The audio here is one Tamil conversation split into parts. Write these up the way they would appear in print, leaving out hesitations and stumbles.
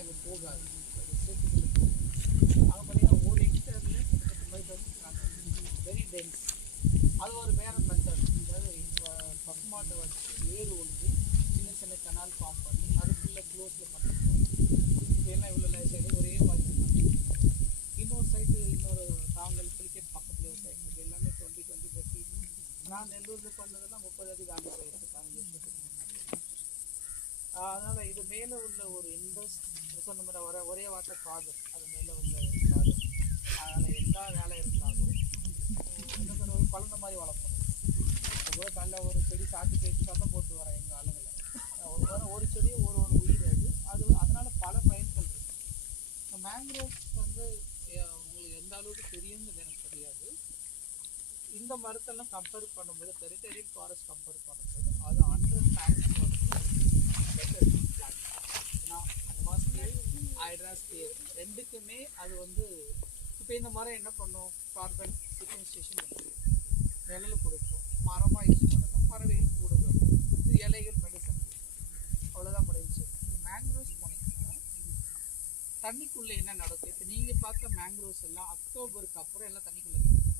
அங்கே போகாது, அது சேர்த்துக்குள்ள போகும். அங்கே பார்த்தீங்கன்னா ஒரு ஹெக்டேரில் கிட்டத்தட்ட 5,000 வெரி டென்ஸ். அது ஒரு வேறு மெத்தட். அதாவது இப்போ பசுமாட்டை வச்சு ஏறு ஒன்று சின்ன சின்ன கனால் ஃபார்ம் பண்ணி அதுக்குள்ளே க்ளோஸில் பண்ணிருக்கோம். இப்போ எல்லாம் இவ்வளோ சைடு ஒரே மாதிரி இருக்காங்க. இன்னொரு சைடு இன்னொரு தாங்கல் கிரிக்கெட் பக்கத்துலேயே ஒரு சைடு இது எல்லாமே 20-25 feet. நான் நெல்லூரில் பண்ணதெல்லாம் 30 அடி தாண்டி போயிருக்கு 15 வருஷத்துக்கு முன்னாடி. அதனால் இது மேலே உள்ள ஒரு இன்ட்ரெஸ்ட் இருக்கும். நம்ம ஒரே வாட்டில் ப்ராஜெக்ட் அது மேலே உள்ள ப்ராஜெக்ட். அதனால் எல்லா வேலை இருந்தாலும் என்ன பண்ணுறது, குழந்த மாதிரி வளர்ப்போம். இப்போ கூட காலைல ஒரு செடி சாப்பிட்டு போயிட்டு சத்தம் போட்டு வரேன் எங்கள் ஆளுங்களை. ஒரு செடி ஒரு உயிர் அது அதனால் பல பயன்கள் இருக்குது. இந்த மேங்க்ரோவ்ஸ் வந்து உங்களுக்கு எந்த அளவுக்கு தெரியுங்கிறது எனக்கு தெரியாது. இந்த மரத்தெல்லாம் கம்பேர் பண்ணும்போது டெரிட்டரியல் ஃபாரஸ்ட் கம்பேர் பண்ணும்போது அது 100 times பெட்டர் பிளான்ட். ஏன்னா மோஸ்ட்லி ஹைட்ராஸ்பியர் ரெண்டுக்குமே அது வந்து இப்போ இந்த மரம் என்ன பண்ணும், கார்பன் சிக்வெஸ்ட்ரேஷன் நிழல் கொடுக்கும், மரமாக யூஸ் பண்ணலாம், பறவைகள் கூட வரும், இது இலைகள் மெடிசன், அவ்வளோதான் முடிஞ்சு. இந்த மேங்க்ரோவ்ஸ் போனீங்கன்னா தண்ணிக்குள்ளே என்ன நடக்கும். இப்போ நீங்கள் பார்த்த மேங்க்ரோவ்ஸ் எல்லாம் அக்டோபருக்கு அப்புறம் எல்லாம் தண்ணிக்குள்ளே தான் இருக்கும்.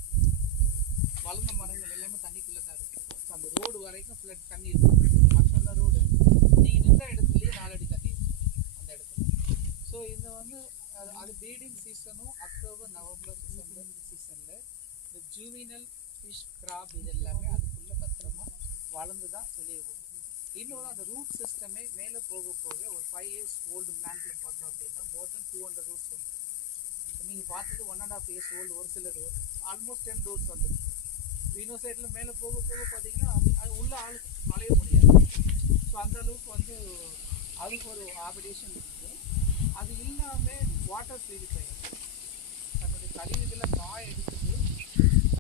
வளர்ந்த மரங்கள் எல்லாமே தண்ணிக்குள்ளே தான் இருக்குது. ஸோ அந்த ரோடு வரைக்கும் ஃப்ளட் தண்ணி இருக்குது. மற்ற ரோடு நீங்கள் நின்ற இடத்துலையே 4 அடி தண்ணி இருக்குது அந்த இடத்துல. ஸோ இது வந்து அது ப்ரீடிங் சீசனும் அக்டோபர் நவம்பர் டிசம்பர் சீசனில் இந்த ஜூவினல் ஃபிஷ் கிராப் இது எல்லாமே அதுக்குள்ளே பத்திரமா வளர்ந்து தான் வெளியே போகும். இன்னொரு அந்த ரூட் சிஸ்டமே மேலே போக போக ஒரு 5 years ஓல்டு பிளான்ட்டில் பார்த்தோம் அப்படின்னா மோர் தென் 200 ரூட்ஸ் வந்துடும். நீங்கள் பார்த்தது 1.5 years ஓல்டு, ஒரு சில ரூட் ஆல்மோஸ்ட் 10 ரூட்ஸ் வந்துருக்கு. இன்னொரு சைடில் மேலே போக போக பார்த்தீங்கன்னா அது உள்ள ஆளுக்கு நுழைய முடியாது. ஸோ அந்த அளவுக்கு வந்து அதுக்கு ஒரு ஆபிடேஷன் இருக்குது. அது இல்லாமல் வாட்டர் பியூரிஃபையர்